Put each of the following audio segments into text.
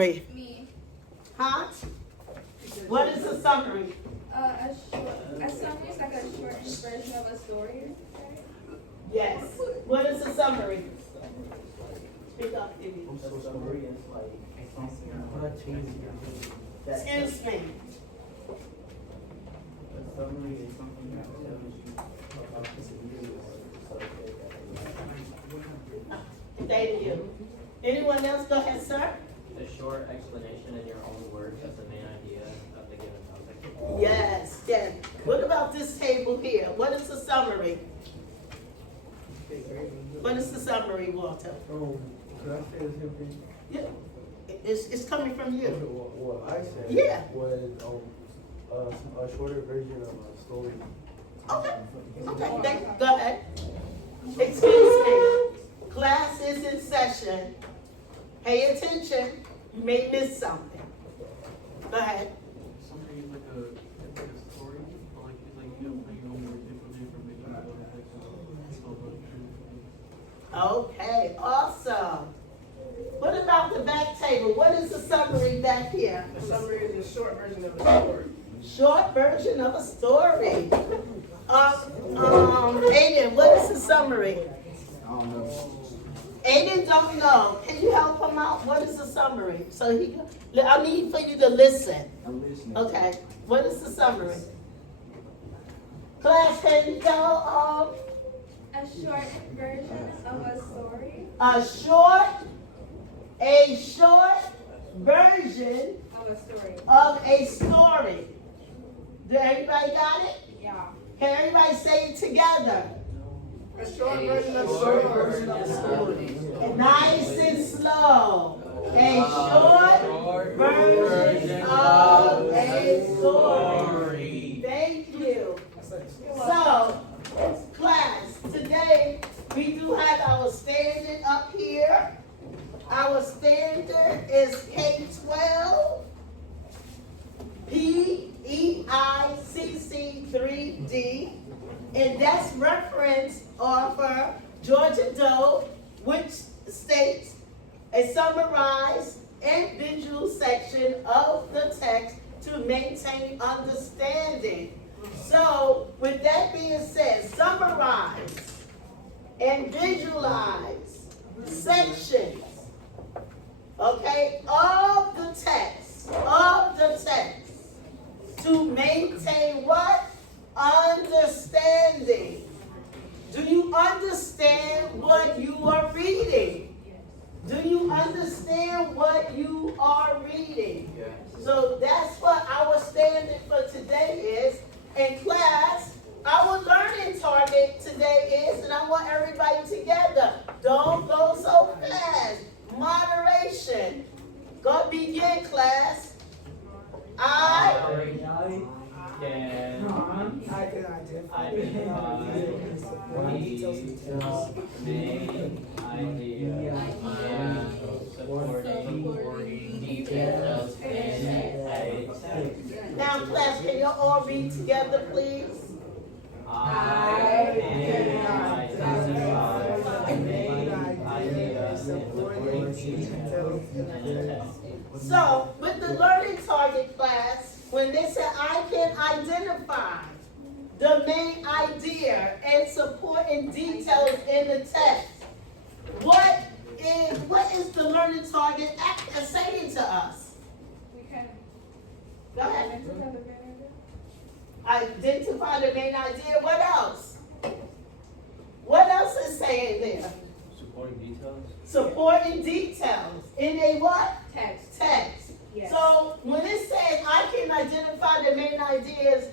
summary? Me. Huh? What is a summary? A summary is like a shortened version of a story. Right? Yes. What is a summary? Speak up, Ivy. Excuse me. Thank you. Anyone else? Go ahead, sir. A short explanation in your own words of the main idea of the given topic. Yes, yes. What about this table here? What is the summary? What is the summary, Walter? Could I say the same thing? Yeah. It's coming from you. What I said Yeah. was a shorter version of a story. Okay. Okay. Go ahead. Excuse me. Class is in session. Pay attention. You may miss something. Go ahead. Something is like a story, or like it's like you know more different information. Okay, awesome. What about the back table? What is the summary back here? The summary is a short version of a story. Short version of a story. Aiden, what is the summary? I don't know. Aiden don't know. Can you help him out? What is the summary? So I need for you to listen. I'm listening. Okay, what is the summary? Class, can you tell A short version of a story. a short version Of a story. of a story? Did everybody got it? Yeah. Can everybody say it together? A short version of a story. Nice and slow. A short version of a story. Thank you. So, class, today we do have our standard up here. Our standard is K-12, PEICC 3D, and that's reference offer Georgia Doe, which states a summarized and visual section of the text to maintain understanding. So, with that being said, summarize and visualize sections, okay, of the text, to maintain what? Understanding. Do you understand what you are reading? Do you understand what you are reading? So that's what our standard for today is. And class, our learning target today is, and I want everybody together, don't go so fast. Moderation. Go begin, class. I can I can identify. identify the main idea and supporting details in a text. now, class, can you all read together, please? I can identify the main idea and supporting details in a text. So, with the learning target class, when they say I can identify the main idea and supporting details in the text, what is the learning target saying to us? We can Go ahead. identify the main idea. Identify the main idea. What else? What else is saying there? Supporting details. Supporting details in a what? Text. Text. Yes. So when it says I can identify the main ideas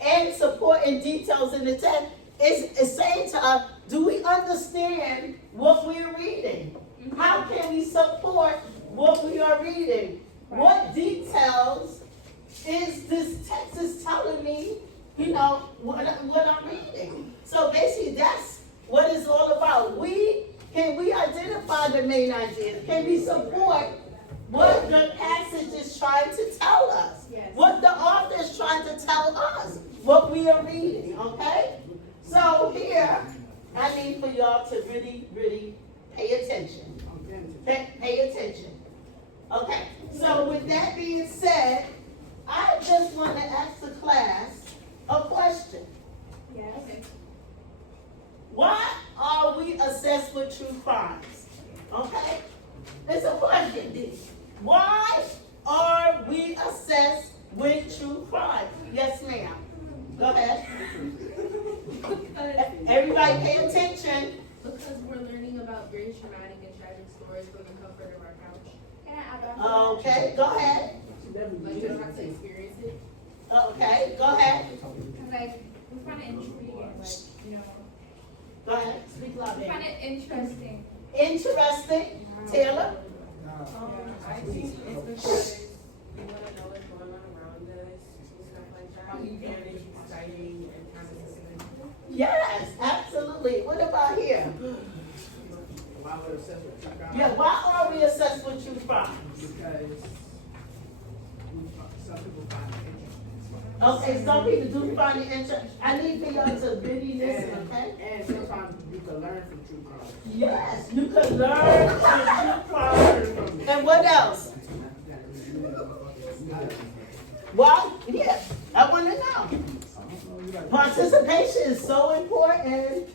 and supporting details in the text, it's saying to us, do we understand what we're reading? How can we support what we are reading? What details is this text is telling me, what I'm reading? So basically that's what it's all about. Can we identify the main ideas? Can we support what the passage is trying to tell us? Yes. What the author is trying to tell us? What we are reading, okay? So here, I need for y'all to really, really pay attention. Pay attention. Okay. So with that being said, I just want to ask the class a question. Yes. Why are we assessed with true crimes? Okay? It's a question. Why are we assessed with true crimes? Yes, ma'am. Go ahead. Everybody pay attention. Because we're learning about very traumatic and tragic stories from the comfort of our couch. Can I add on to that? Okay, go ahead. Like, you don't have to experience it. Okay, go ahead. Cause like, we find it intriguing, like, you know, Go ahead. Speak we loud. find it interesting. Interesting. Taylor? I think it's because we want to know what's going on around us and stuff like that. And it's exciting and kind of exciting. Yes, absolutely. What about here? Why would assess with true crime? Yeah, why are we assessed with true crimes? Because some people find it interesting. Okay, some people do find it interesting. I need for y'all to really listen, okay? And sometimes you can learn from true crime. Yes, you can learn from true crimes. And what else? Well, yes, I want to know. Participation is so important.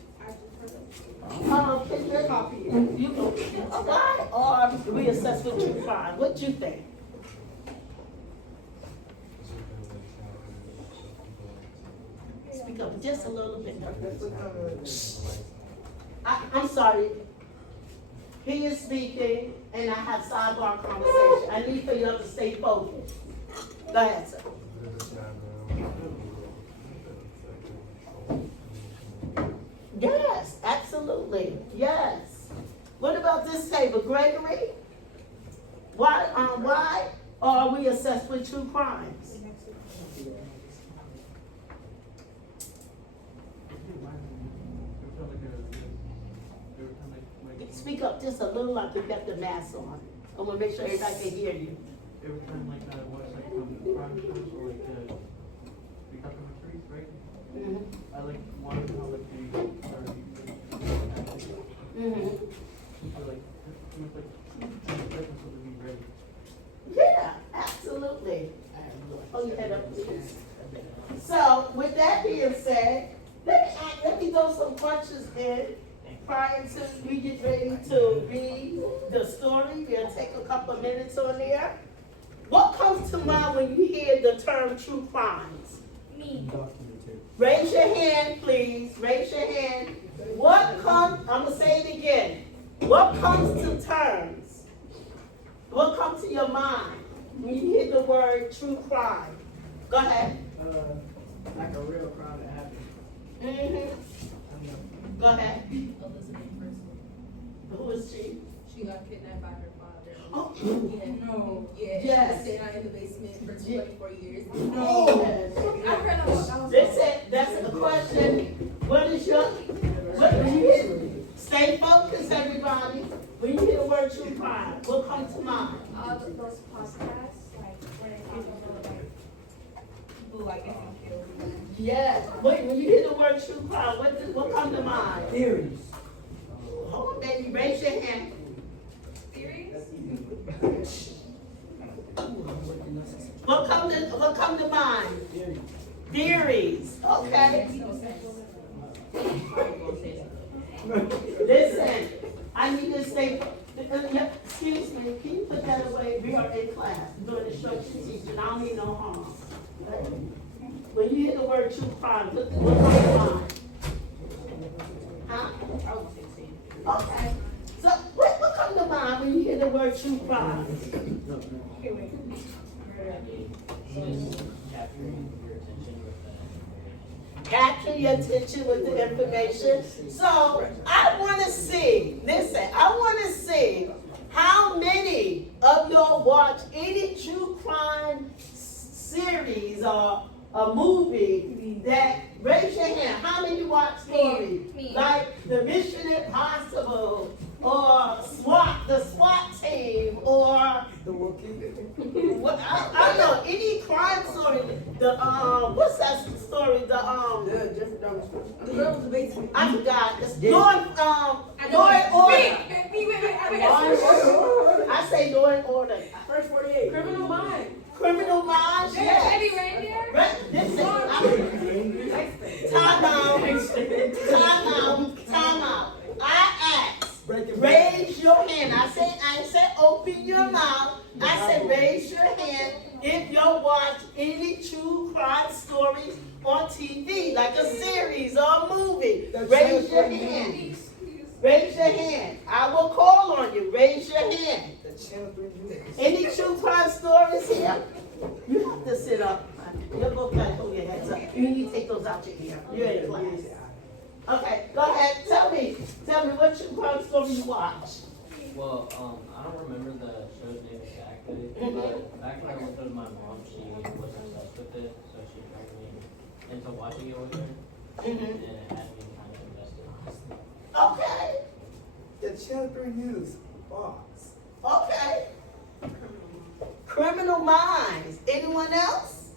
Why are we assessed with true crime? What you think? Speak up just a little bit. I'm sorry. He is speaking, and I have sidebar conversation. I need for you to stay focused. Go ahead, sir. Yes, absolutely. Yes. What about this table, Gregory? Why are we assessed with true crimes? Speak up just a little like you got the mask on. I want to make sure everybody can hear you. Every time like I watch like crime shows or like the documentaries, right? Mhm. I like want to know like the Mhm. like too much like difference of being ready. Yeah, absolutely. Oh, you head up, please. So, with that being said, let me throw some questions in prior to we get ready to read the story. We'll take a couple of minutes on there. What comes to mind when you hear the term true crimes? Me. Raise your hand, please. Raise your hand. What comes, I'm going to say it again. What comes to terms? What comes to your mind when you hear the word true crime? Go ahead. Like a real crime that happened. Mm-hmm. Go ahead. Elizabeth Presley. Who is she? She got kidnapped by her father. Oh, Yeah. No. Yeah, Yes. she stayed out in the basement for 24 years. no. I heard about that. They said, that's the question. What is your, what do you hear? Stay focused, everybody. When you hear the word true crime, what comes to mind? Those podcasts, like, when it talks about, like, people, like, getting killed. Yes. When you hear the word true crime, what comes to mind? Theories. Hold on, baby. Raise your hand. Theories? What come to mind? Theories. Okay. Listen, I need to say, excuse me, can you put that away? We are in class, doing instruction teaching. I don't need no harm. When you hear the word true crime, what comes to mind? Huh? Okay. So what comes to mind when you hear the word true crime? Capture your attention with the information. So I want to see, listen, I want to see how many of y'all watch any true crime series or a movie that, raise your hand, how many watch stories? Me. Like the Mission Impossible or the SWAT team or The Wookiee. what, I don't know, any crime story, what's that story, The Jeffrey Dahmer. The girl in the basement. I forgot, it's Yeah. Law and Order. Wait, I mean, I say Law and Order. First 48. I said, raise your hand if you watch any true crime stories on TV, like a series or a movie. Raise your hand. Raise your hand. I will call on you. Raise your hand. Any true crime stories here? You have to sit up. You'll go back, hold your heads up. You need to take those out your ear. You're in class. Okay, go ahead. Tell me what true crime story you watch. Well, I don't remember the show's name exactly, but back when I lived with my mom, she was obsessed with it, so she dragged me into watching it with her, and it had me kind of invested. Okay, The Children News Box. okay. Criminal Minds. Anyone else?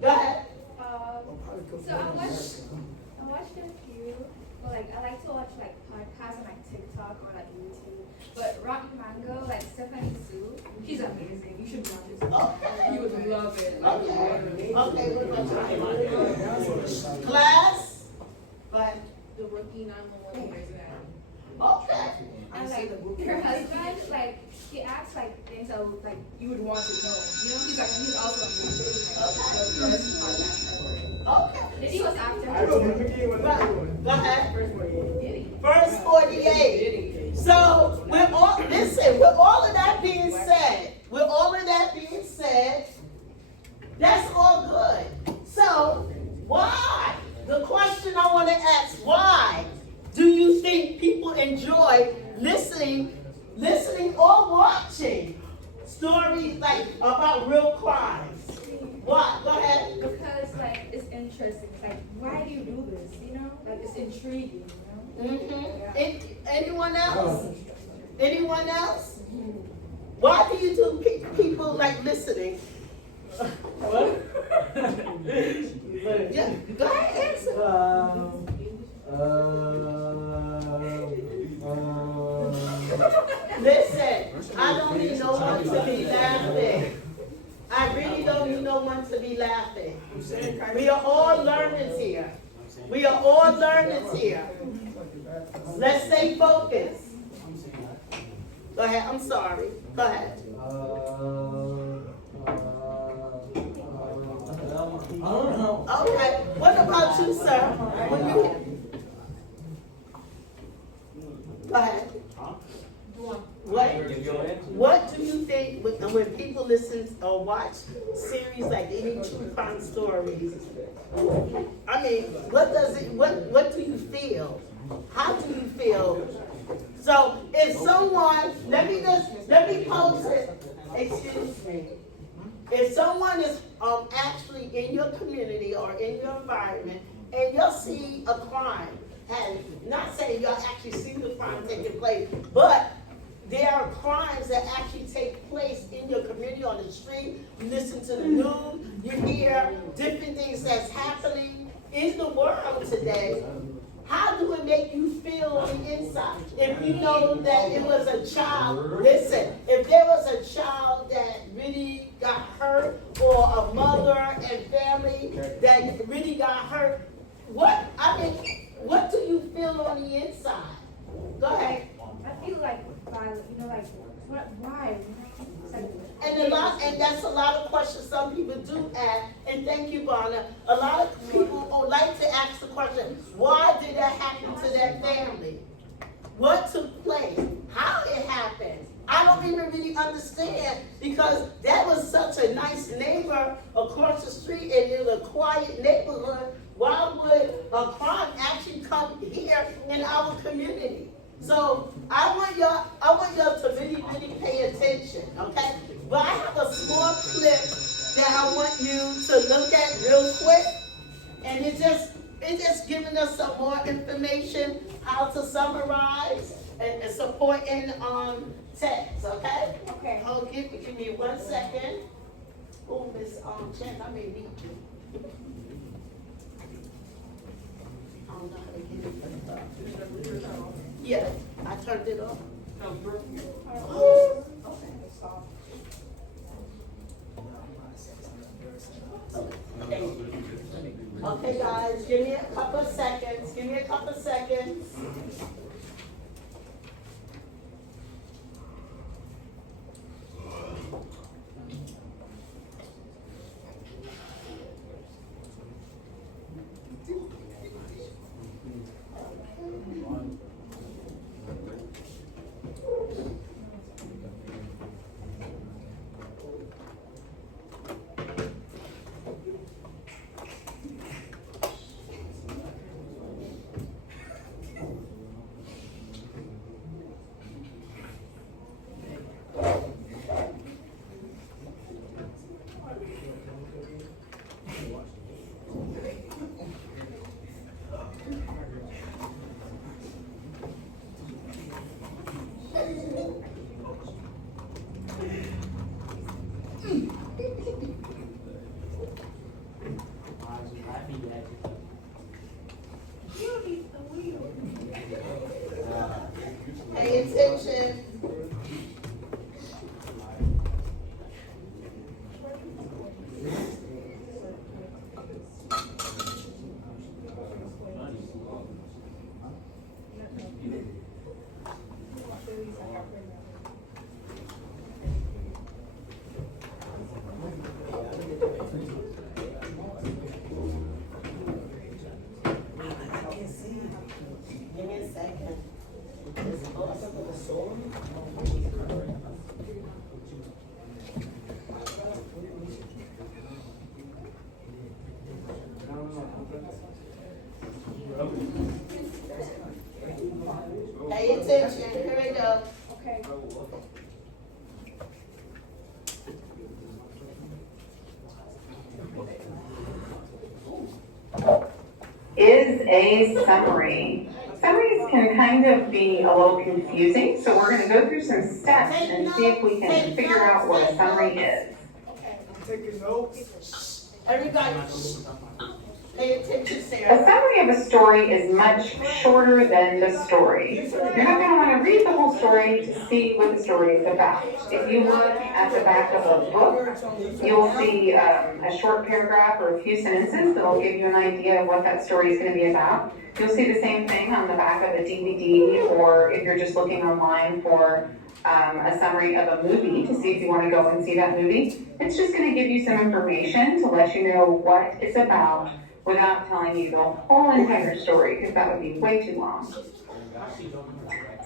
Go ahead. So I watched a few, but like I like to watch like podcasts on like TikTok or like YouTube. But Rocky Mango, like Stephanie Sue, she's amazing. You should watch it. Okay. You would love it. Okay. What about you? Class? Go ahead. The rookie 911 Grey's Anatomy. Okay. And like her husband, like he acts like things that would, like you would want to know. You know, he's also amazing. Like, the best podcast ever. Okay. And he was after I don't remember Right. Go ahead. Diddy. Verse 48. So, with all of that being said, that's all good. So, why? The question I want to ask, why do you think people enjoy listening or watching stories like about real crimes? Why? Go ahead. Because like it's interesting. It's like why do you do this? You know, like it's intriguing. You know. Anyone else? Anyone else? Why do you do people like listening? What? Yeah, go ahead, answer. Listen, I don't need no one to be laughing. I really don't need no one to be laughing. We are all learners here. Let's stay focused. Go ahead, I'm sorry. Go ahead. I don't know. Okay, what about you, sir? Go ahead. What do you think when people listen or watch series like any true crime stories? I mean, what do you feel? How do you feel? So if someone, let me pose it, excuse me. If someone is actually in your community or in your environment and you'll see a crime, and not saying you'll actually see the crime taking place, but there are crimes that actually take place in your community on the street. You listen to the news, you hear different things that's happening in the world today. How do it make you feel on the inside? If you know that it was a child, listen, if there was a child that really got hurt, or a mother and family that really got hurt, what do you feel on the inside? Go ahead. I feel like violent. You know, like what? Why? It's like, And that's a lot of questions some people do ask, and thank you, Barna. A lot of people would like to ask the question, why did that happen to that family? What took place? How it happened? I don't even really understand, because that was such a nice neighbor across the street and in a quiet neighborhood. Why would a crime actually come here in our community? So I want y'all to really, really pay attention, okay? But I have a small clip that I want you to look at real quick, and it's just giving us some more information how to summarize and supporting text, okay? okay. Oh, give me 1 second. Oh, Miss Chen, I may need you. I don't know how to get it. Yeah, I turned it off. Oh, okay. Okay, guys, give me a couple of seconds. Pay attention. Give me a second. Pay attention, here we go. Okay. Is a summary. Summaries can kind of be a little confusing, so we're gonna go through some steps and see if we can figure out what a summary is. Taking notes. Everybody, pay attention, A Sarah. summary of a story is much shorter than the story. You're not gonna wanna read the whole story to see what the story is about. If you look at the back of a book, you'll see a short paragraph or a few sentences that'll give you an idea of what that story is gonna be about. You'll see the same thing on the back of a DVD, or if you're just looking online for a summary of a movie to see if you wanna go and see that movie. It's just gonna give you some information to let you know what it's about without telling you the whole entire story, because that would be way too long.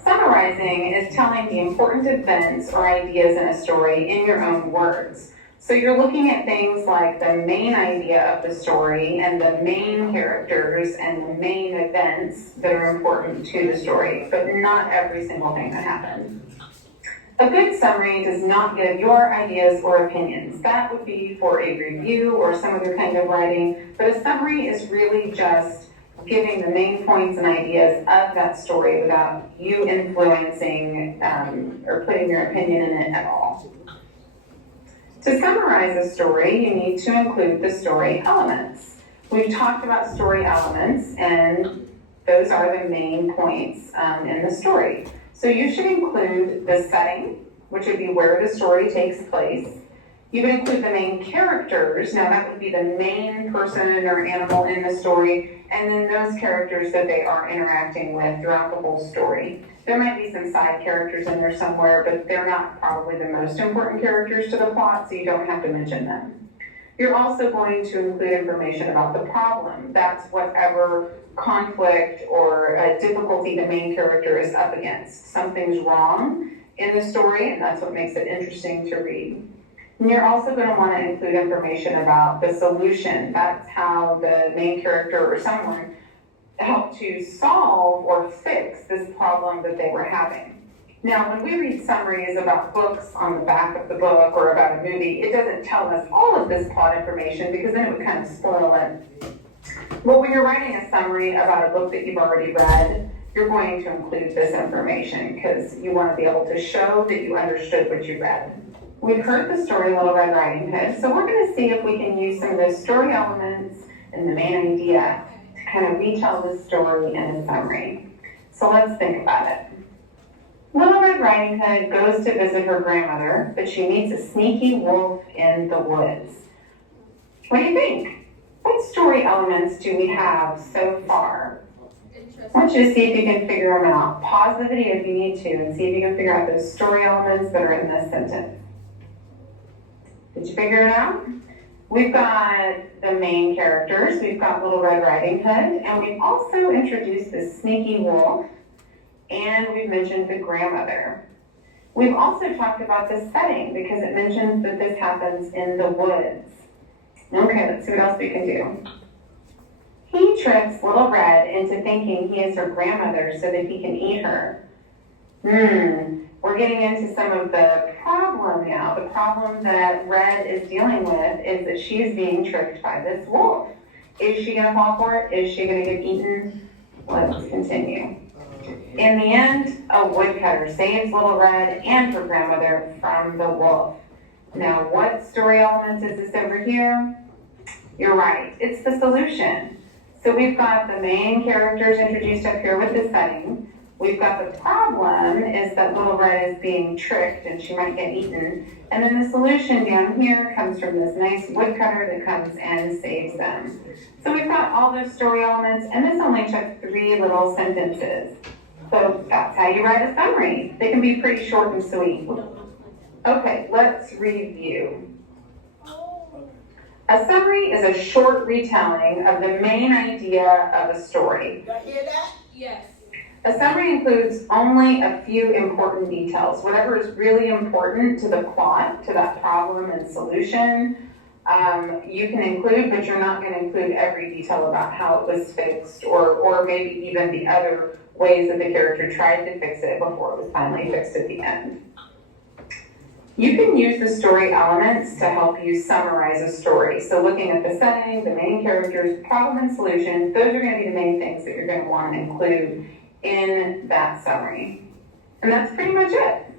Summarizing is telling the important events or ideas in a story in your own words. So you're looking at things like the main idea of the story and the main characters and the main events that are important to the story, but not every single thing that happened. A good summary does not give your ideas or opinions. That would be for a review or some other kind of writing, but a summary is really just giving the main points and ideas of that story without you influencing or putting your opinion in it at all. To summarize a story, you need to include the story elements. We've talked about story elements, and those are the main points in the story. So you should include the setting, which would be where the story takes place. You would include the main characters. Now that would be the main person or animal in the story, and then those characters that they are interacting with throughout the whole story. There might be some side characters in there somewhere, but they're not probably the most important characters to the plot, so you don't have to mention them. You're also going to include information about the problem. That's whatever conflict or difficulty the main character is up against. Something's wrong in the story, and that's what makes it interesting to read. And you're also going to want to include information about the solution. That's how the main character or someone helped to solve or fix this problem that they were having. Now, when we read summaries about books on the back of the book or about a movie, it doesn't tell us all of this plot information because then it would kind of spoil it. But when you're writing a summary about a book that you've already read, you're going to include this information because you want to be able to show that you understood what you read. We've heard the story Little Red Riding Hood, so we're going to see if we can use some of those story elements and the main idea to kind of retell the story in a summary. So let's think about it. Little Red Riding Hood goes to visit her grandmother, but she meets a sneaky wolf in the woods. What do you think? What story elements do we have so far? I want you to see if you can figure them out. Pause the video if you need to and see if you can figure out those story elements that are in this sentence. Did you figure it out? We've got the main characters, we've got Little Red Riding Hood, and we've also introduced the sneaky wolf, and we've mentioned the grandmother. We've also talked about the setting because it mentions that this happens in the woods. Okay, let's see what else we can do. He tricks Little Red into thinking he is her grandmother so that he can eat her. We're getting into some of the problem now. The problem that Red is dealing with is that she is being tricked by this wolf. Is she gonna fall for it? Is she gonna get eaten? Let's continue. In the end, a woodcutter saves Little Red and her grandmother from the wolf. Now, what story elements is this over here? You're right, it's the solution. So we've got the main characters introduced up here with the setting. We've got the problem is that Little Red is being tricked and she might get eaten. And then the solution down here comes from this nice woodcutter that comes and saves them. So we've got all those story elements, and this only took 3 little sentences. So that's how you write a summary. They can be pretty short and sweet. Okay, let's review. A summary is a short retelling of the main idea of a story. Y'all hear that? Yes. A summary includes only a few important details, whatever is really important to the plot, to that problem and solution. You can include, but you're not going to include every detail about how it was fixed, or maybe even the other ways that the character tried to fix it before it was finally fixed at the end. You can use the story elements to help you summarize a story. So looking at the setting, the main characters, problem and solution, those are going to be the main things that you're going to want to include in that summary. And that's pretty much it.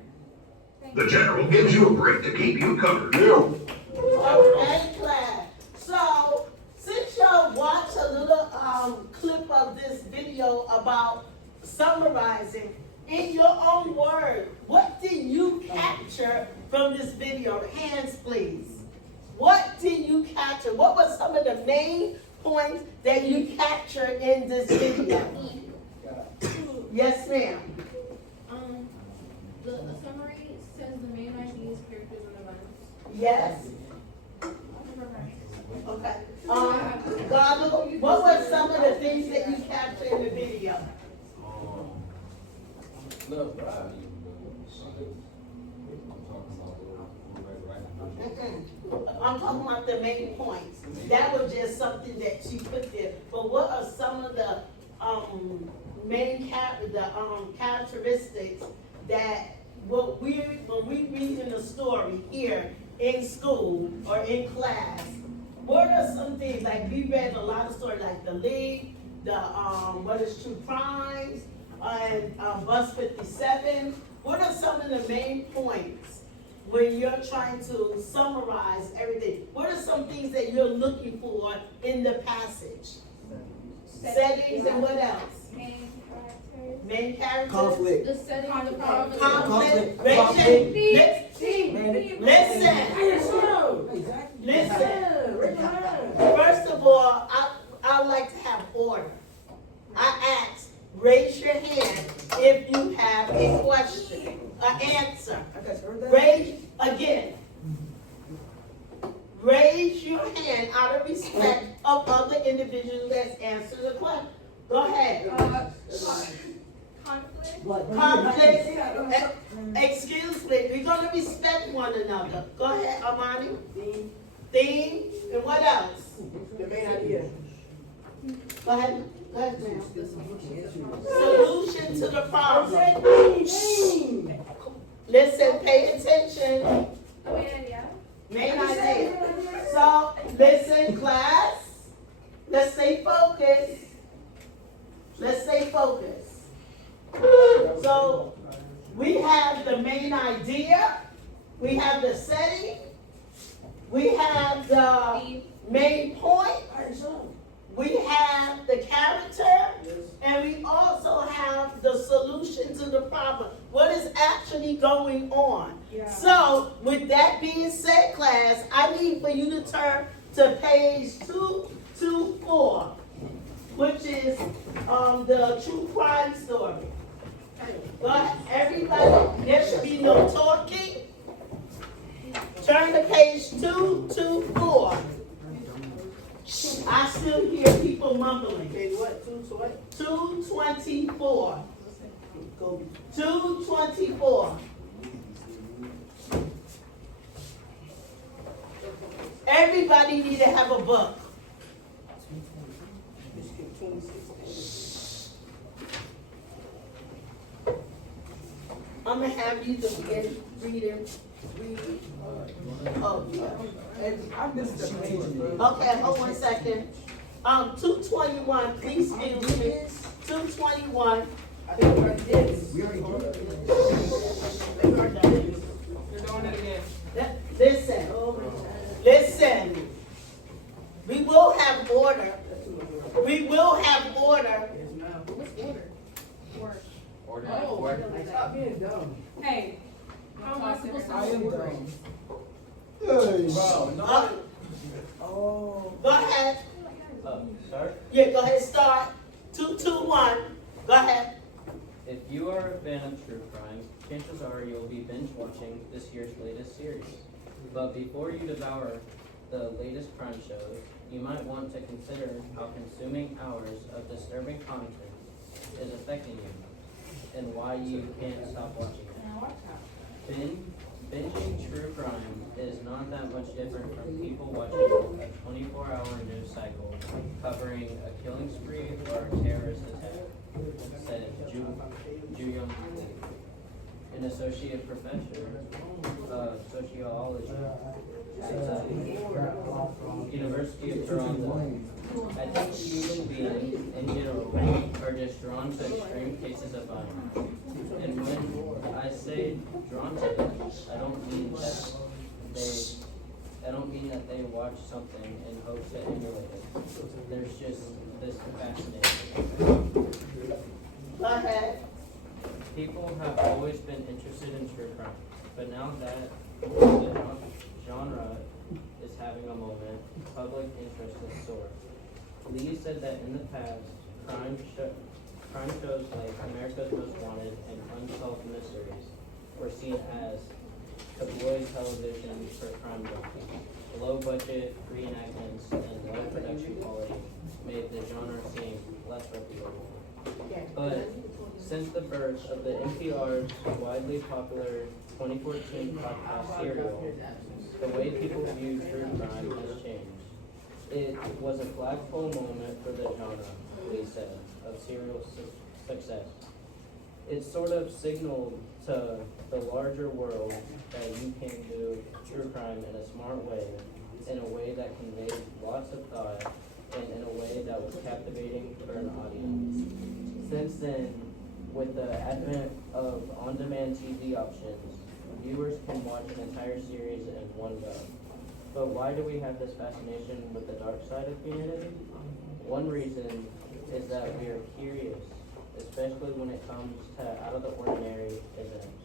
The general gives you a break to keep you covered. Okay, class. So, since y'all watched a little clip of this video about summarizing, in your own word, what did you capture from this video? Hands, please. What did you capture? What were some of the main points that you captured in this video? Yes, ma'am. The summary says the main ideas, characters, and events. Yes. Okay. Goggle, what were some of the things that you captured in the video? I'm talking about the main points. That was just something that she put there. But what are some of the characteristics that when we reading the story here in school or in class, what are some things, like we read a lot of stories like The League, what is True Crimes, and Bus 57. What are some of the main points when you're trying to summarize everything? What are some things that you're looking for in the passage? Settings and what else? Main characters. Conflict. The setting, the problem. Conflict. Conflict. Listen. First of all, I like to have order. I ask, raise your hand if you have a question, an answer. Raise again. Raise your hand out of respect of other individuals that's answered the question. Go ahead. Conflict. Excuse me. We're going to respect one another. Go ahead, Armani. Theme. And what else? The main idea. Go ahead. Go ahead, ma'am. Solution to the problem. Listen, pay attention. Main idea. So, listen, class. Let's stay focused. Let's stay focused. So, we have the main idea. We have the setting. We have the main point. We have the character. And we also have the solution to the problem. What is actually going on? So, with that being said, class, I need for you to turn to page 224, which is the true crime story. But everybody, there should be no talking. Turn to page 224. I still hear people mumbling. Okay, what? 224. 224. Everybody need to have a book. I'm gonna have you to begin reading. Oh, yeah. I missed the page. Okay, hold 1 second. 221, please excuse me. 221. I think we already did this. We already did it. They're doing it again. Listen. Wow, no. Go ahead. Start? Yeah, go ahead, start. 2, 2, 1. Go ahead. If you are a fan of true crime, chances are you'll be binge watching this year's latest series. But before you devour the latest crime shows, you might want to consider how consuming hours of disturbing content is affecting you and why you can't stop watching it. Binging true crime is not that much different from people watching a 24-hour news cycle covering a killing spree or a terrorist attack, said Ju Young Lee, an associate professor of sociology at the University of Toronto. I think human beings in general are just drawn to extreme cases of violence. And when I say drawn to it, I don't mean that they watch something in hopes to emulate it. There's just this fascination. Go ahead. People have always been interested in true crime, but now that the genre is having a moment, public interest has soared. Lee said that in the past, crime shows like America's Most Wanted and Unsolved Mysteries were seen as tabloid television for crime junkies. Low budget reenactments and low production quality made the genre seem less reputable. But since the birth of the NPR's widely popular 2014 podcast Serial, the way people view true crime has changed. It was a flagpole moment for the genre, Lee said, of Serial's success. It sort of signaled to the larger world that you can do true crime in a smart way, in a way that conveyed lots of thought, and in a way that was captivating for an audience. Since then, with the advent of on-demand TV options, viewers can watch an entire series in one go. But why do we have this fascination with the dark side of humanity? One reason is that we are curious, especially when it comes to out-of-the-ordinary events.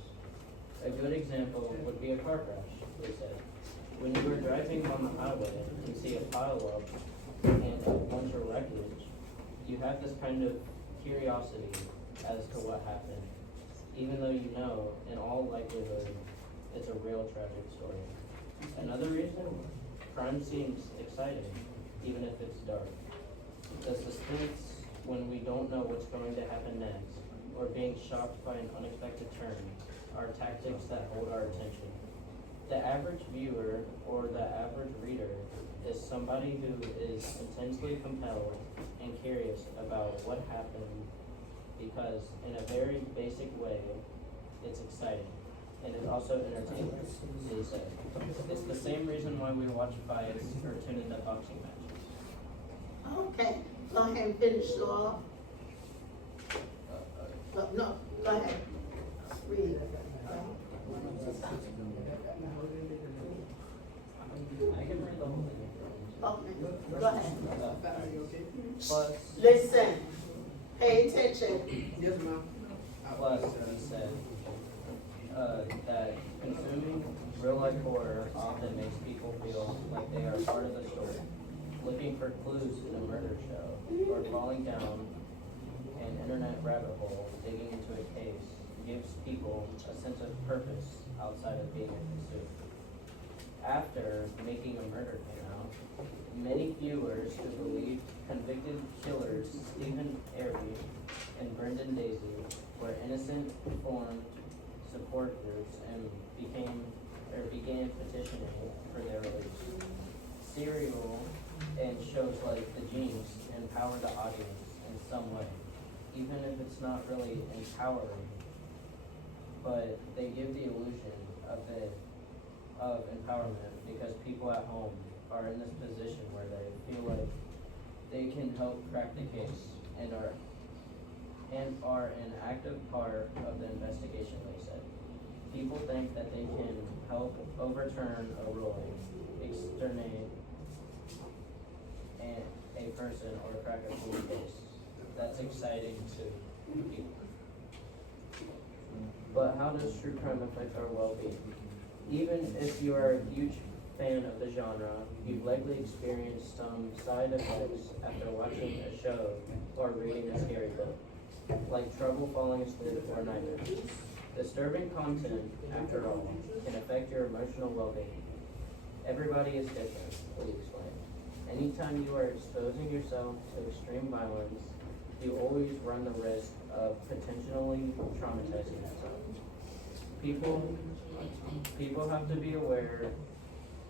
A good example would be a car crash, they said. When you are driving on the highway and see a pile-up and a bunch of wreckage, you have this kind of curiosity as to what happened, even though you know, in all likelihood, it's a real tragic story. Another reason, crime seems exciting, even if it's dark. The suspense when we don't know what's going to happen next, or being shocked by an unexpected turn, are tactics that hold our attention. The average viewer or the average reader is somebody who is intensely compelled and curious about what happened because, in a very basic way, it's exciting. And it's also entertaining, they say. It's the same reason why we watch fights or tune into boxing matches. Okay, go ahead and finish it off. No, go ahead. Read. I can read the whole thing. Okay, go ahead. Plus, Listen, pay attention. Yes, ma'am. plus, he said, that consuming real-life horror often makes people feel like they are part of the story, looking for clues in a murder show, or falling down an internet rabbit hole digging into a case gives people a sense of purpose outside of being a pursuit. After Making a Murder came out, many viewers who believed convicted killers Stephen Avery and Brendan Daisy were innocent, formed support groups and began petitioning for their release. Serial and shows like The Jinx empower the audience in some way, even if it's not really empowering, but they give the illusion of empowerment because people at home are in this position where they feel like they can help crack the case and are an active part of the investigation, they said. People think that they can help overturn a ruling, exterminate a person, or crack a cool case. That's exciting to people. But how does true crime affect our well-being? Even if you are a huge fan of the genre, you've likely experienced some side effects after watching a show or reading a scary book, like trouble falling asleep or nightmares. Disturbing content, after all, can affect your emotional well-being. Everybody is different, Lee explained. Anytime you are exposing yourself to extreme violence, you always run the risk of potentially traumatizing yourself. People have to be aware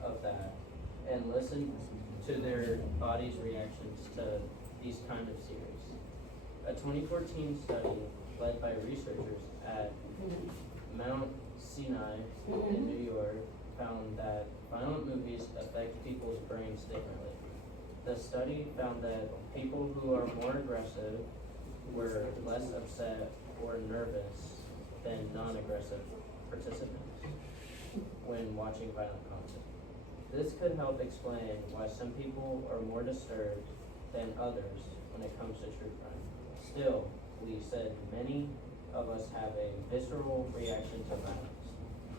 of that and listen to their body's reactions to these kind of series. A 2014 study led by researchers at Mount Sinai in New York found that violent movies affect people's brains differently. The study found that people who are more aggressive were less upset or nervous than non-aggressive participants when watching violent content. This could help explain why some people are more disturbed than others when it comes to true crime. Still, Lee said many of us have a visceral reaction to violence,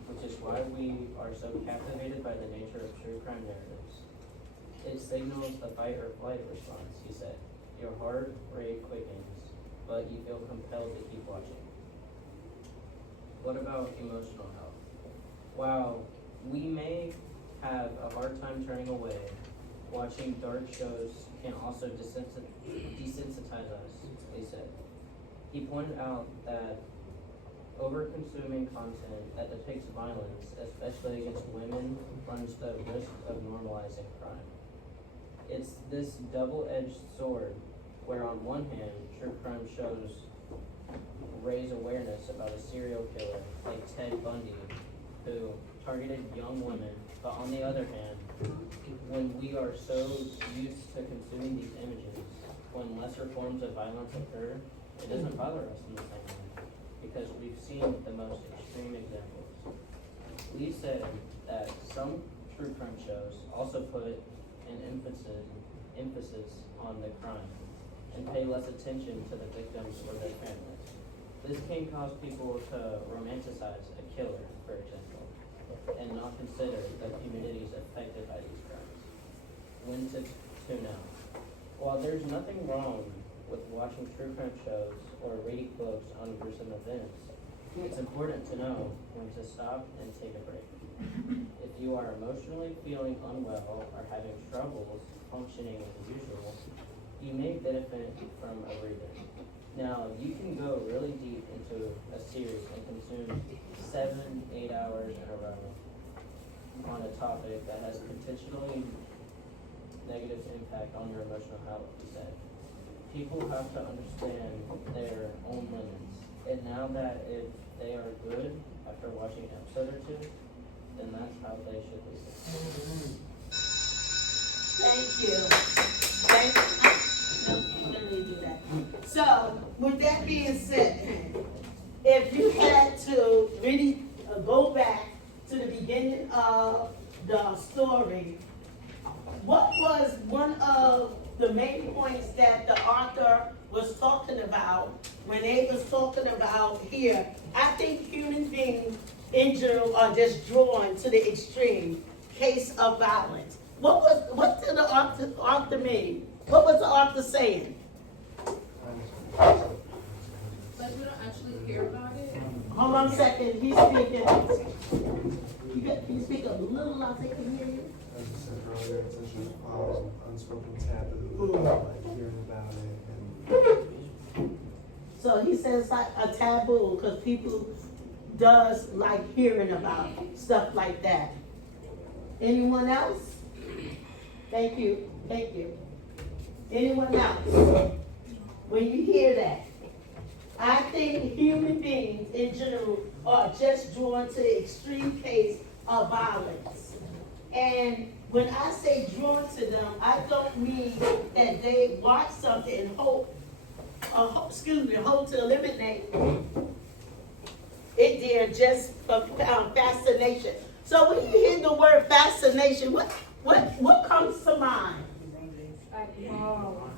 which is why we are so captivated by the nature of true crime narratives. It signals the fight or flight response, he said. Your heart rate quickens, but you feel compelled to keep watching. What about emotional health? While we may have a hard time turning away, watching dark shows can also desensitize us, he said. He pointed out that over-consuming content that depicts violence, especially against women, runs the risk of normalizing crime. It's this double-edged sword where on one hand, true crime shows raise awareness about a serial killer like Ted Bundy, who targeted young women, but on the other hand, when we are so used to consuming these images, when lesser forms of violence occur, it doesn't bother us in the same way, because we've seen the most extreme examples. Lee said that some true crime shows also put an emphasis on the crime and pay less attention to the victims or their families. This can cause people to romanticize a killer, for example, and not consider the communities affected by these crimes. When to tune out. While there's nothing wrong with watching true crime shows or reading books on gruesome events, it's important to know when to stop and take a break. If you are emotionally feeling unwell or having troubles functioning as usual, you may benefit from a breather. Now, you can go really deep into a series and consume 7-8 hours in a row on a topic that has potentially negative impact on your emotional health, he said. People have to understand their own limits, and now that if they are good after watching an episode or two, then that's how they should leave it. Thank you. Thank you. No, let me do that. So, with that being said, if you had to really go back to the beginning of the story, what was one of the main points that the author was talking about when they was talking about here? I think human beings in general are just drawn to the extreme case of violence. What did the author mean? What was the author saying? Like we don't actually hear about it. Hold on a second, he's speaking. Can you speak a little louder so I can hear you? As I said earlier, it's just unspoken taboo, like hearing about it and. So he says like a taboo, because people does like hearing about stuff like that. Anyone else? Thank you, thank you. Anyone else? When you hear that, I think human beings in general are just drawn to the extreme case of violence. And when I say drawn to them, I don't mean that they watch something and hope to eliminate it there just for fascination. So when you hear the word fascination, what comes to mind? Like wow.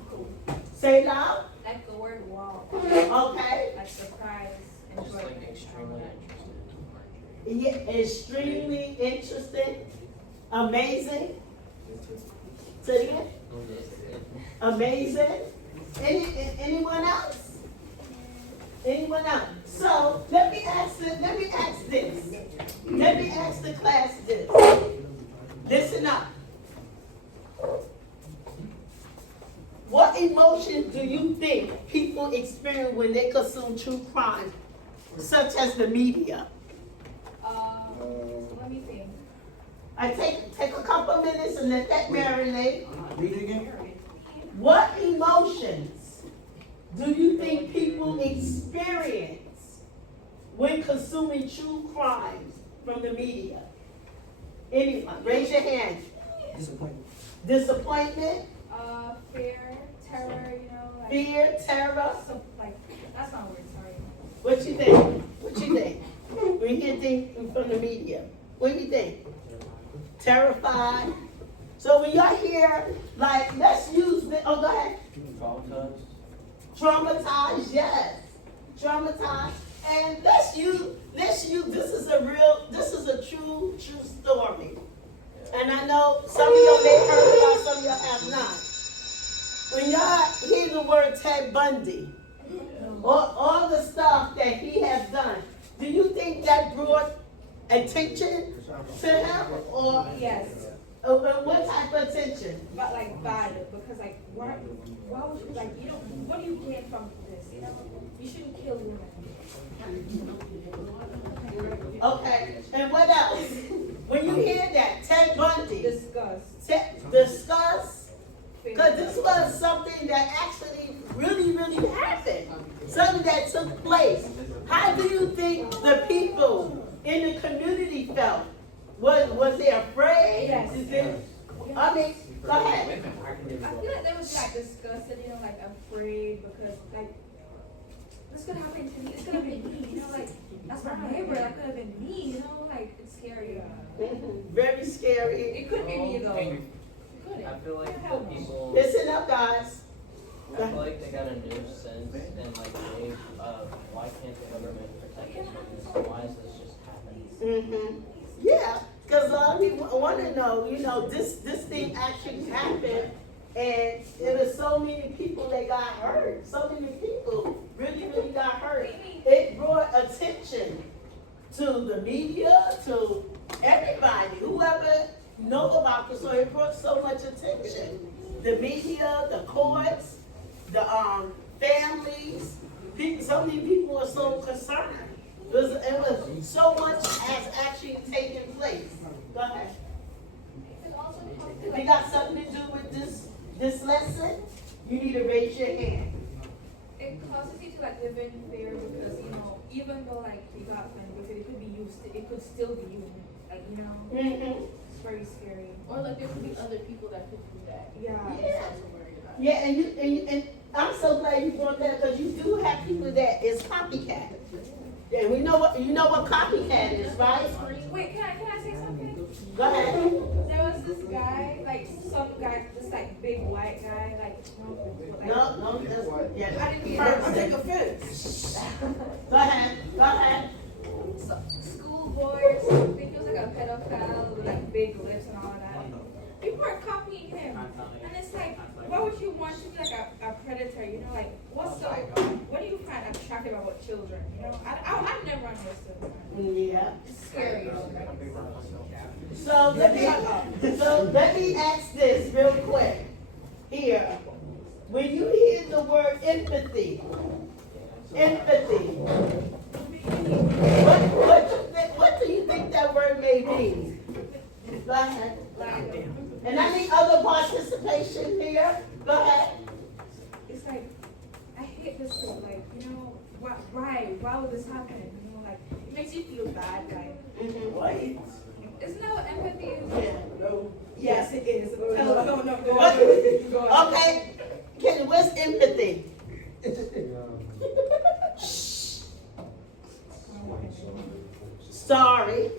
Say it loud. Like the word wow. Okay. Like surprise and Just joy. like extremely interested. Yeah, extremely interesting. Amazing. Say it again. Amazing. Anyone else? Anyone else? So let me ask this. Let me ask the class this. Listen up. What emotion do you think people experience when they consume true crime, such as the media? Let me think. I take a couple minutes and let that marinate. Read it again. What emotions do you think people experience when consuming true crimes from the media? Anyone? Raise your hand. Disappointment. Disappointment, Fear, terror, you know, like. fear, terror. So, like, that's not a word, sorry. What you think? What you think? When you hear things from the media, what do you think? Terrified. So when y'all hear, like, let's use the, oh, go ahead. Traumatized. Traumatized, yes. Traumatized. And let's use, this is a true story. And I know some of y'all may have heard about, some of y'all have not. When y'all hear the word Ted Bundy, all the stuff that he has done, do you think that brought attention to him? Or Yes, what type of attention? but like bad, because like, why would you, like, you know, what do you gain from this, you know? You shouldn't kill women. Okay, and what else? When you hear that, Ted Bundy, Disgust. discuss, because this was something that actually really happened. Something that took place. How do you think the people in the community felt? Was they afraid? Yes. I mean, go ahead. I feel like they was like disgusted, you know, like afraid, because like, this could happen to me, it's gonna be me, you know, like, that's my neighbor, that could have been me, you know, like, it's scary. Very scary. It could be me though. It could. I feel like the people, Listen up, guys. I feel like they got a new sense and like wave of why can't the government protect us from this? Why is this just happening? Yeah, because a lot of people want to know, you know, this thing actually happened, and there were so many people that got hurt. So many people really got hurt. It brought attention to the media, to everybody, whoever know about this. So it brought so much attention. The media, the courts, the families, people, so many people are so concerned. It was so much has actually taken place. Go ahead. It also comes to If you like, got something to do with this lesson, you need to raise your hand. it causes you to like live in fear, because, you know, even though like you got convicted, it could be used, it could still be used, like, you know, it's very scary. Or like there could be other people that could do that. Yeah. Yeah. I'm so worried about it. Yeah, and I'm so glad you brought that, because you do have people that is copycat. And we know what copycat is, right? Wait, can I say something? Go ahead. There was this guy, like some guy, this like big white guy, like, No, that's yeah. I didn't mean First, that. take offense. Go ahead. So, schoolboy, I think he was like a pedophile with like big lips and all that. People are copying him, and it's like, why would you want to be like a predator? You know, like what do you find attractive about children? You know, I never understood. Yeah. It's scary. So let me ask this real quick. Here, when you hear the word empathy, what do you think that word may mean? Go ahead. And I need other participation here. Go ahead. It's like, I hate this thing, like, you know, why would this happen? You know, like, it makes you feel bad, like, Right. isn't that what empathy is? Yeah. No. Yes, it is. No, go What? on. Go on. Okay. What's empathy? Sorry.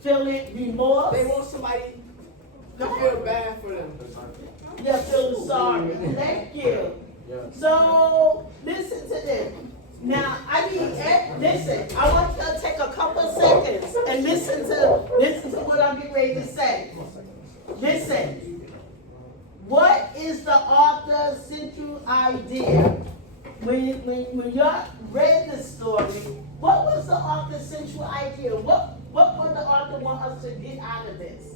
Feeling remorse. They want somebody to feel bad for them. Yeah, feeling sorry. Thank you. So listen to this. Now I need listen. I want you to take a couple of seconds and listen to what I'm getting ready to say. Listen, what is the author's central idea? When y'all read the story, what was the author's central idea? What would the author want us to get out of this?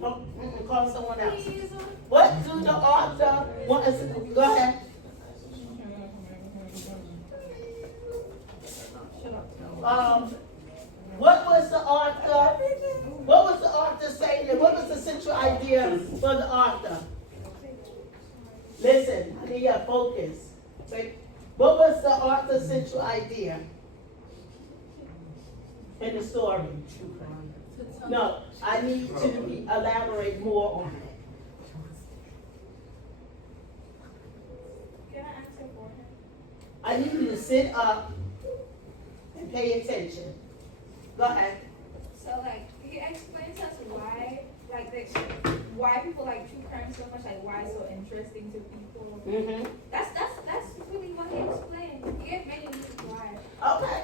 Call someone else. What do the author want us to, go ahead. What was the author saying? And what was the central idea for the author? Listen, I need your focus. Wait. What was the author's central idea in the story? No, I need to elaborate more on it. Can I answer for him? I need you to sit up and pay attention. Go ahead. So like he explains us why why people like true crime so much, like why it's so interesting to people. Mm-hmm. That's really what he explained. He gave many reasons why. Okay.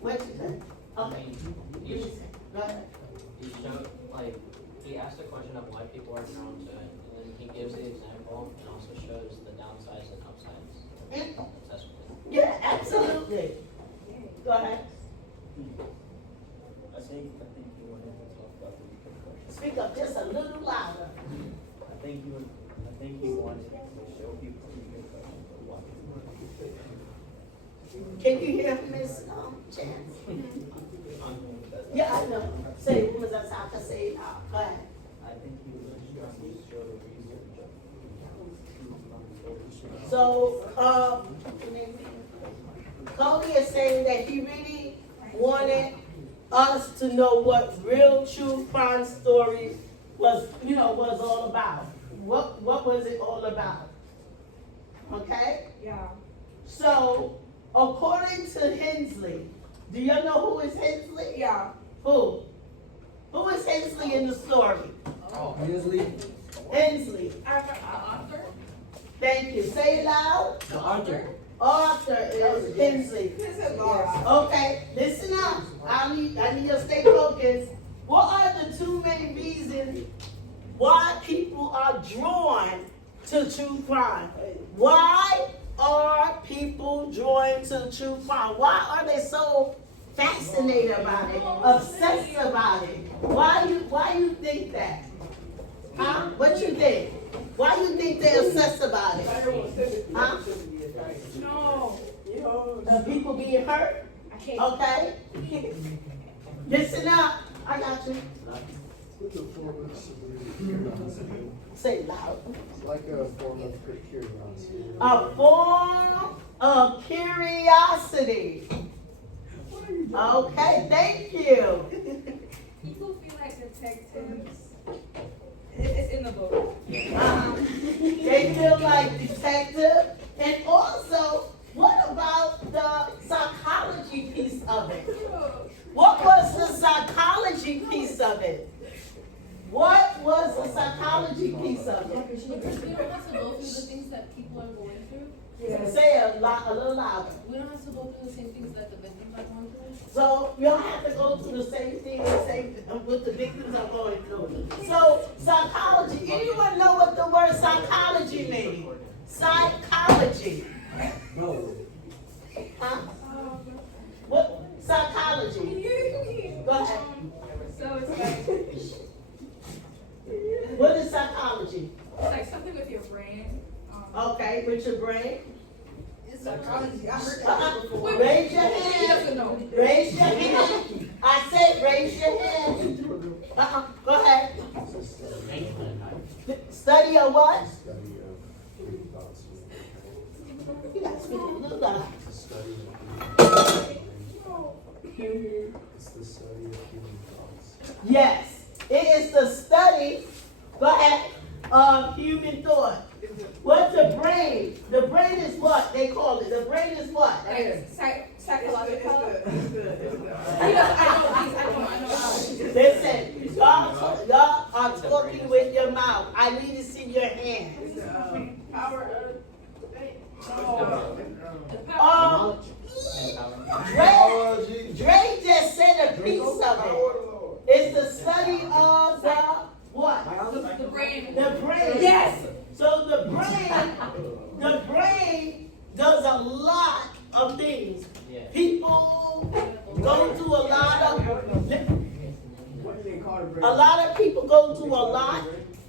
What you think? Okay. Go ahead. He showed, like, he asked the question of why people are drawn to it, and then he gives the example and also shows the downsides and upsides. That's what Yeah, absolutely. Go ahead. I think you wanted to talk about the repercussions. Speak up just a little louder. I think you wanted to show people the repercussions of what. Can you hear Miss Chance? Yeah, I know. Say it was as I can say it now. Go ahead. I think he was trying to show the research of. So, Cody is saying that he really wanted us to know what real true crime story was all about. What was it all about? Okay? Yeah. So, according to Hensley, do you know who is Hensley? Yeah. Who? Who is Hensley in the story? Hensley. Hensley. Author? Thank you. Say it loud. The author. Author is Hensley. Yeah. Okay, listen up. I need you to stay focused. What are the two main reasons why people are drawn to true crime? Why are people drawn to true crime? Why are they so fascinated about it, obsessed about it? Why you think that? Huh? What you think? Why you think they're obsessed about it? Huh? No. People being hurt? I can't. Okay? Listen up. I got you. It's a form of curiosity. Say it loud. It's like a form of curiosity. A form of curiosity. Okay, thank you. People feel like detectives. It's in the book. They feel like detective. And also, what about the psychology piece of it? What was the psychology pice of it? What was the psychology piece of it? Because we don't have to go through the things that people are going through. Say a little louder. We don't have to go through the same things that the victims are going through. So you don't have to go through the same thing, what the victims are going through. So psychology. Anyone know what the word psychology means? Psychology. No. Huh? What psychology? Go ahead. So it's like What is psychology? it's like something with your brain. Okay, with your brain. It's psychology. I heard Uh-uh. Raise your hand. Raise your hand. I said raise your hand. Go ahead. Study of what? Study of human thoughts. You gotta speak a little louder. It's a study of human It's the study of human thoughts. Yes, it is the study, go ahead, of human thought. What's the brain? The brain is what they call it. The brain is what? Psychological. I know. Listen, y'all are talking with your mouth. I need to see your hands. Dre just said a piece of it. It's the study of the what? The brain. The brain. Yes. So the brain does a lot of things. Yeah. People go through a lot of people go through a lot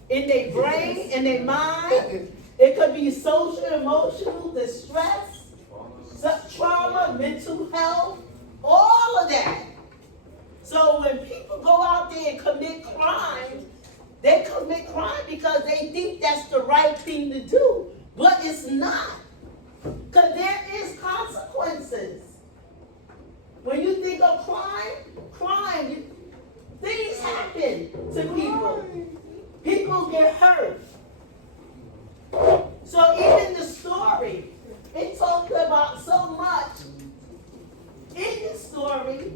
in their brain, in their mind. It could be social, emotional, distress, trauma, mental health, all of that. So when people go out there and commit crime, they commit crime because they think that's the right thing to do, but it's not. Because there is consequences. When you think of crime, things happen to people. People get hurt. So even the story, it talks about so much in the story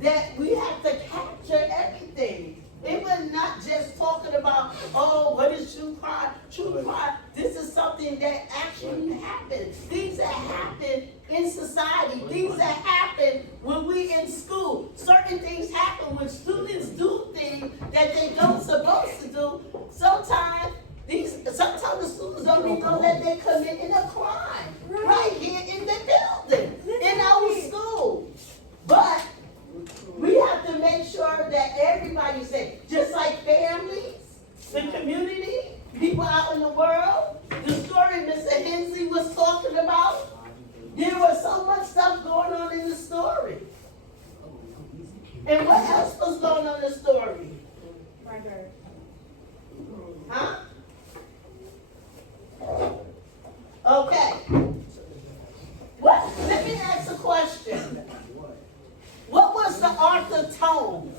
that we have to capture everything. It was not just talking about, oh, what is true crime? True crime, this is something that actually happened. Things that happen in society, things that happen when we in school. Certain things happen when students do things that they don't supposed to do. Sometimes the students don't even know that they're committing a crime right here in the building, in our school. But we have to make sure that everybody's safe, just like families, the community, people out in the world. The story Mr. Hensley was talking about, there was so much stuff going on in the story. And what else was going on in the story? Huh? Okay. Let me ask a question. What was the Arthur tone?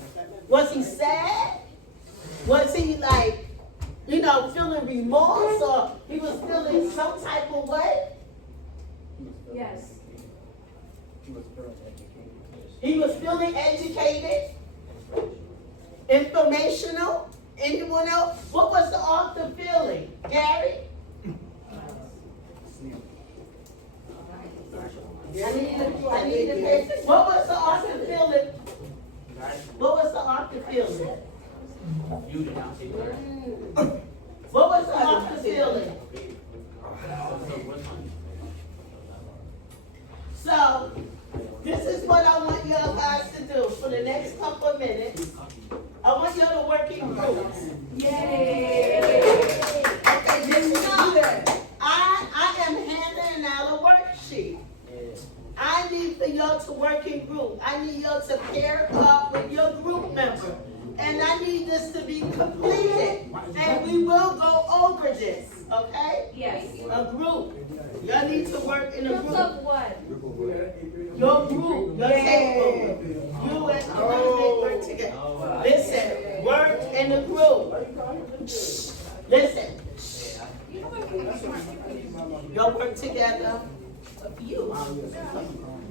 Was he sad? Was he like, feeling remorse, or he was feeling some type of way? Yes. He was feeling educated, informational. Anyone else? What was the Arthur feeling? Gary? I need to pay. What was the Arthur feeling? What was the Arthur feeling? You did not say that. What was the Arthur feeling? So, this is what I want y'all guys to do for the next couple of minutes. I want y'all to work in groups. Yay! Okay, I am handing out a worksheet. I need for y'all to work in group. I need y'all to pair up with your group member. And I need this to be completed. And we will go over this, okay? Yes. A group. Y'all need to work in a Groups group. of what? Your group, your table. You and they work together. Listen, work in a group. Listen. Y'all work together. You.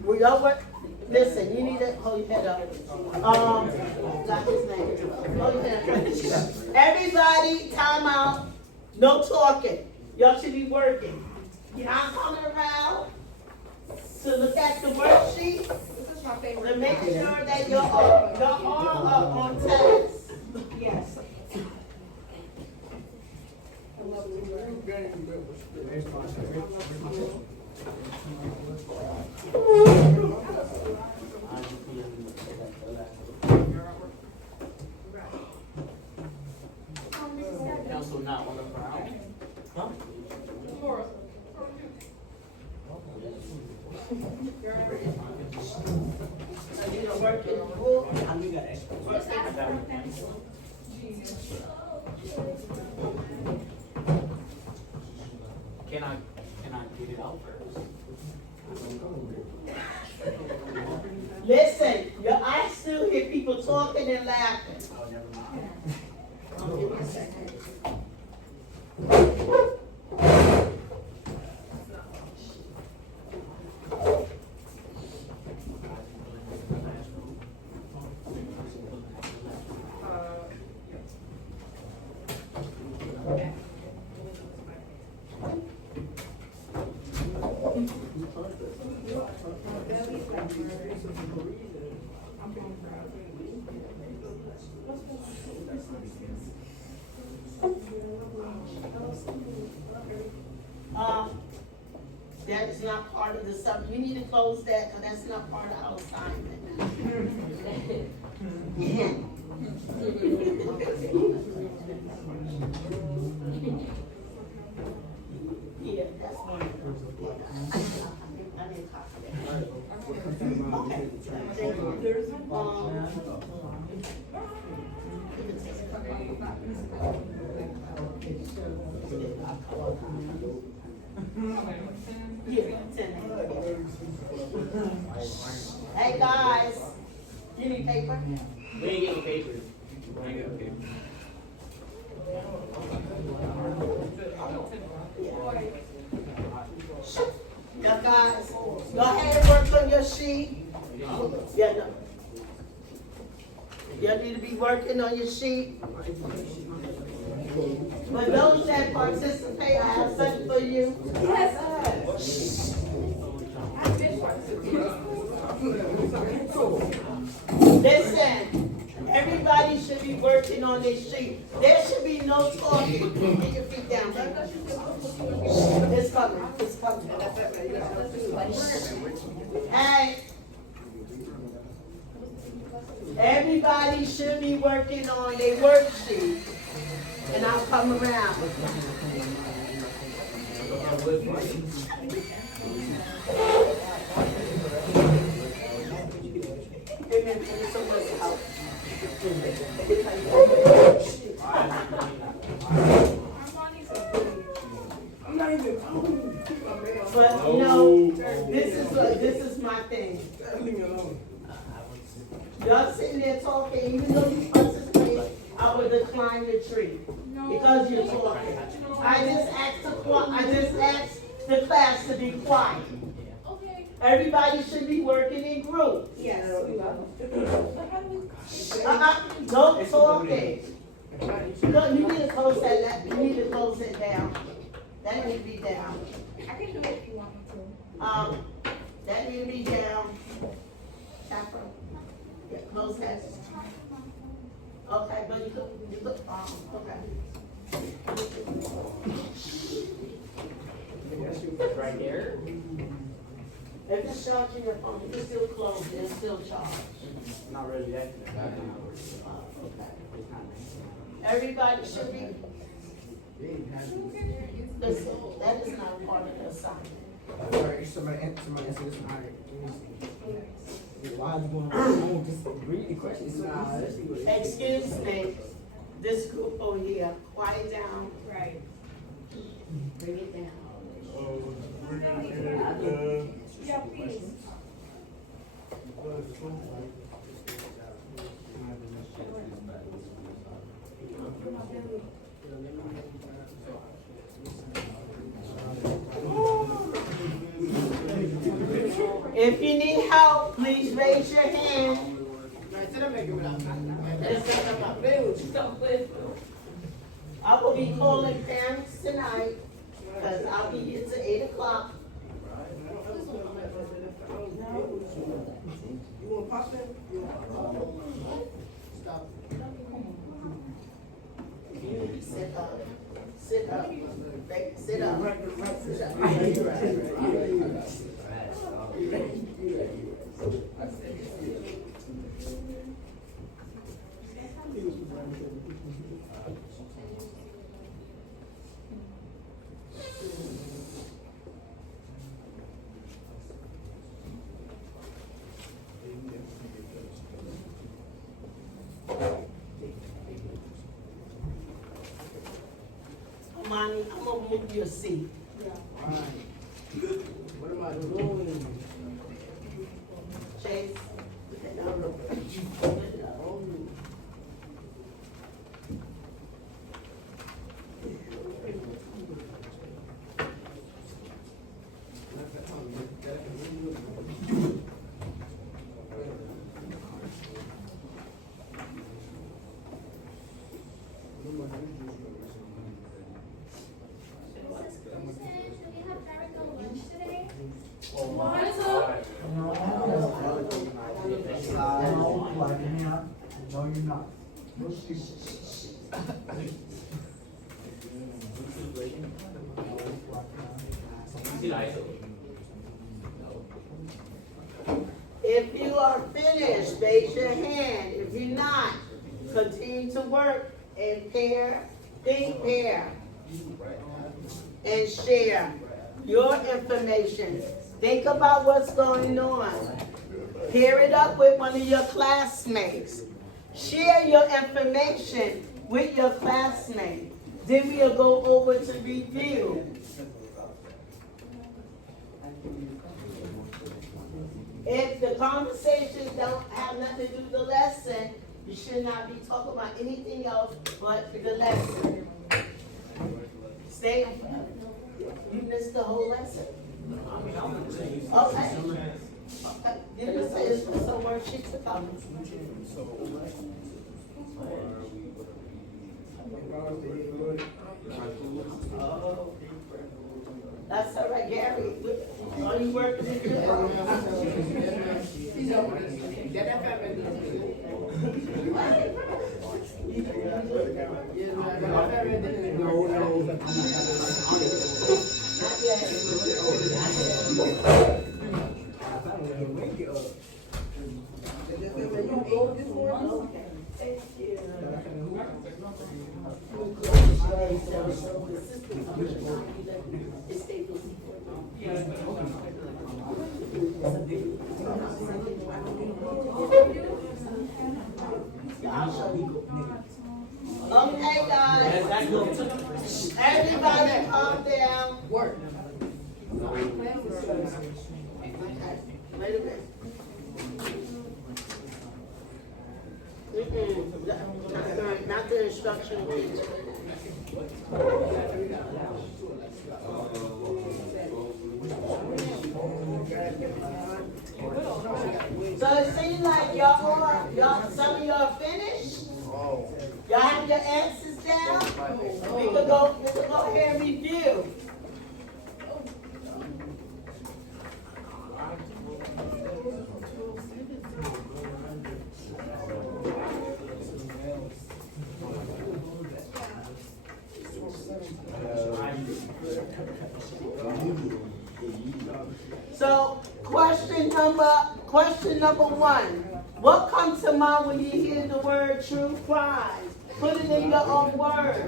Will y'all work? Listen, you need to hold your head up. Got his name. Hold your head up. Everybody, time out. No talking. Y'all should be working. I'm coming around to look at the worksheet to make sure that y'all are on task. Yes. Council not on the ground. Huh? I need to work in the group. Can I get it out first? Listen, I still hear people talking and laughing. Oh, never mind. Give me a second. That is not part of the subject. You need to close that, because that's not part of our assignment. Yeah. Yeah, that's one. I didn't copy that. Okay. Thank you. Hey guys, you need paper? We ain't getting papers. I ain't got paper. Yeah, guys, go ahead and work on your sheet. Yeah, no. You need to be working on your sheet. For those that participate, I have something for you. Yes. I've been participating. Listen, everybody should be working on their sheet. There should be no talking. Get your feet down. It's coming. It's coming. Hey. Everybody should be working on their worksheet. And I'll come around. Amen. It's a workout. But you know, this is my thing. Y'all sitting there talking, even though you participate, I would decline your treat because you're talking. I just asked the class to be quiet. Okay. Everybody should be working in groups. Yes. No talking. No, you need to close that. You need to close it down. That need to be down. I can do it if you want me to. That need to be down. Chapter. Yeah, close that. Okay, but you look, okay. Right there. If it's charging your phone, you can still close it, it's still charged. Not really that. Okay. Everybody should be. Listen, that is not part of the assignment. Alright, somebody answer this one. Alright. Why is it going on? Just read the question. It's so easy. Excuse me, this group over here, quiet down. Right. Bring it down. Yeah, please. If you need help, please raise your hand. I will be calling parents tonight, because I'll be here till 8 o'clock. You want pop that? Stop. Sit up. Sit up. Sit up. Money, I'm gonna move your seat. What am I doing? Chase. No, you're not. If you are finished, raise your hand. If you're not, continue to work and think pair, and share your information. Think about what's going on. Pair it up with one of your classmates. Share your information with your classmate. Then we'll go over to review. If the conversations don't have nothing to do with the lesson, you should not be talking about anything else but the lesson. Stay. You missed the whole lesson. Okay. You can say it's for some worksheets to come. Oh. That's all right, Gary. Are you working in your Okay, guys. Everybody calm down. Work. Wait a minute. Not the instructional teacher. So it seems like some of y'all finished. Y'all have your answers down. We can go ahead and review. So question number one. What comes to mind when you hear the word true crime? Put it in your own words.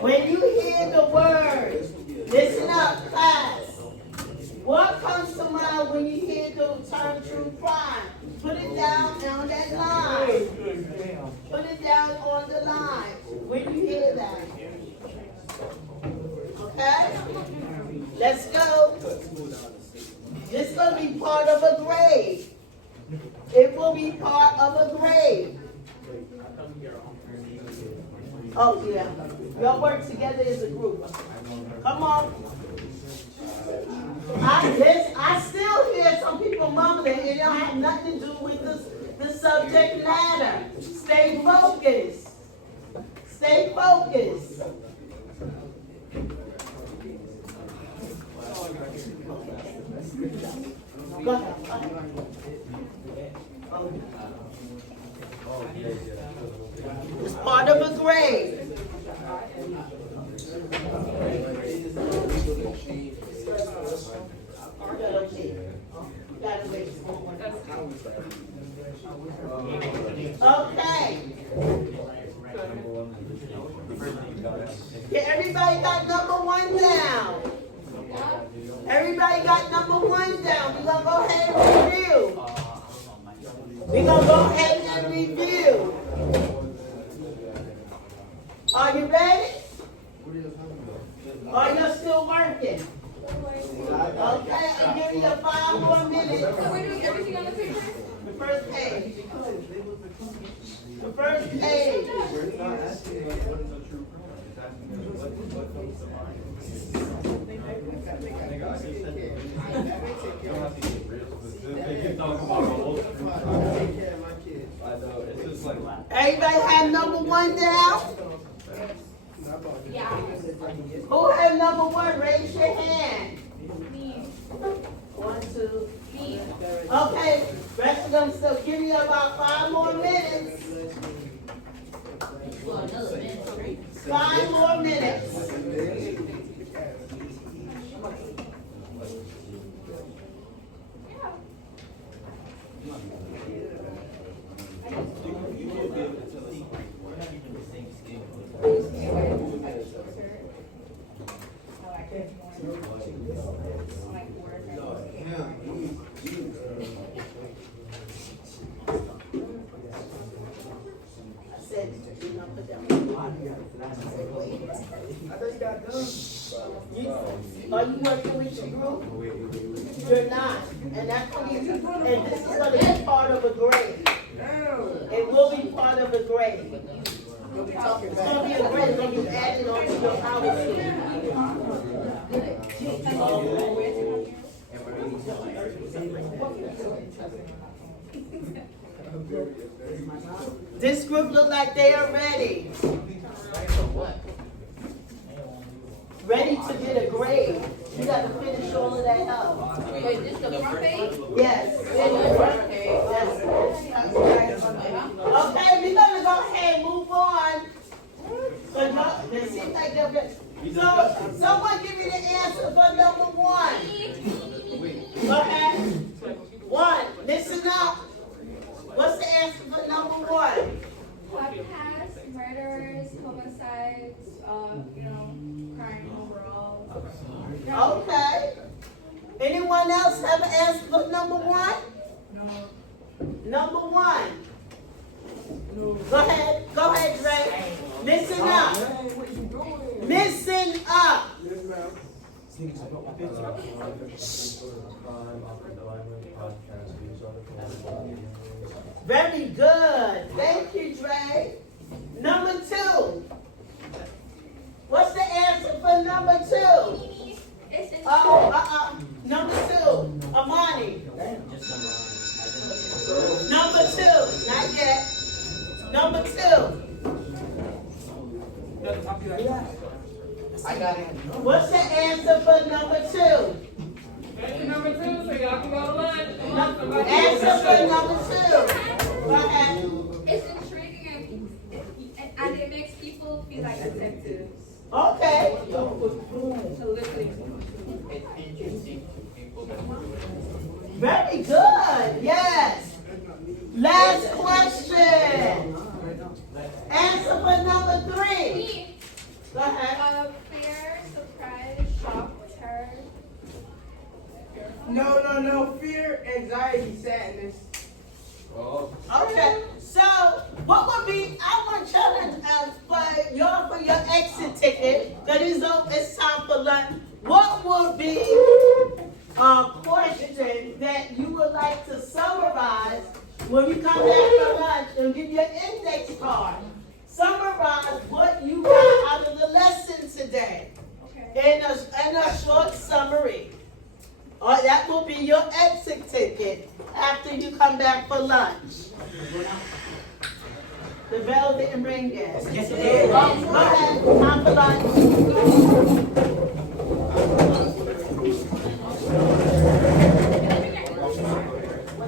When you hear the words, listen up, class. What comes to mind when you hear the term true crime? Put it down on that line. Put it down on the line when you hear that. Okay? Let's go. This is going to be part of a grade. It will be part of a grade. Oh, yeah. Y'all work together as a group. Come on. I still hear some people mumbling, and it don't have nothing to do with the subject matter. Stay focused. Stay focused. Go ahead. It's part of a grade. Okay. Yeah, everybody got number one down. Everybody got number one down. We're going to go ahead and review. We're going to go ahead and review. Are you ready? Or you're still working? Okay, I'm giving you 5 more minutes. So we're doing everything on the paper? The first page. The first page. Everybody have number one down? Yeah. Who has number one? Raise your hand. Me. 1, 2, Me. Okay, rest of them, so give me about 5 more minutes. 5 more minutes. I said, do not put down. Are you working with your group? You're not, and that's gonna be, and this is gonna be part of a grade. It will be part of a grade. It's gonna be a grade, it's gonna be added onto your policy. This group look like they are ready. Ready to get a grade. You gotta finish all of that up. Wait, this the front page? Yes. Yes. Okay, we're gonna go ahead and move on. But no, it seems like they're ready. So, someone give me the answer for number 1. Go ahead. 1, listen up. What's the answer for number 1? Podcasts, murderers, homicides, crime overall. Okay. Anyone else have an answer for number 1? No. Number 1. No. Go ahead, Dre. Listen up. Listen up. Very good. Thank you, Dre. Number 2. What's the answer for number 2? Number 2. Amani. Number 2. Not yet. Number 2. I got it. What's the answer for number 2? Number 2, so y'all can go to lunch. Answer for number 2. Go ahead. It's intriguing and it makes people feel like detectives. Okay. So literally. Very good. Yes. Last question. Answer for number 3. Me. Go ahead. Fear, surprise, shock, terror. No. Fear, anxiety, sadness. Okay. So, what would be? I want y'all for your exit ticket. That is, it's time for lunch. What would be a question that you would like to summarize when you come back for lunch and give your index card? Summarize what you got out of the lesson today in a short summary. Or that will be your exit ticket after you come back for lunch. The bell didn't ring yet. Yes, it did. Go ahead, time for lunch.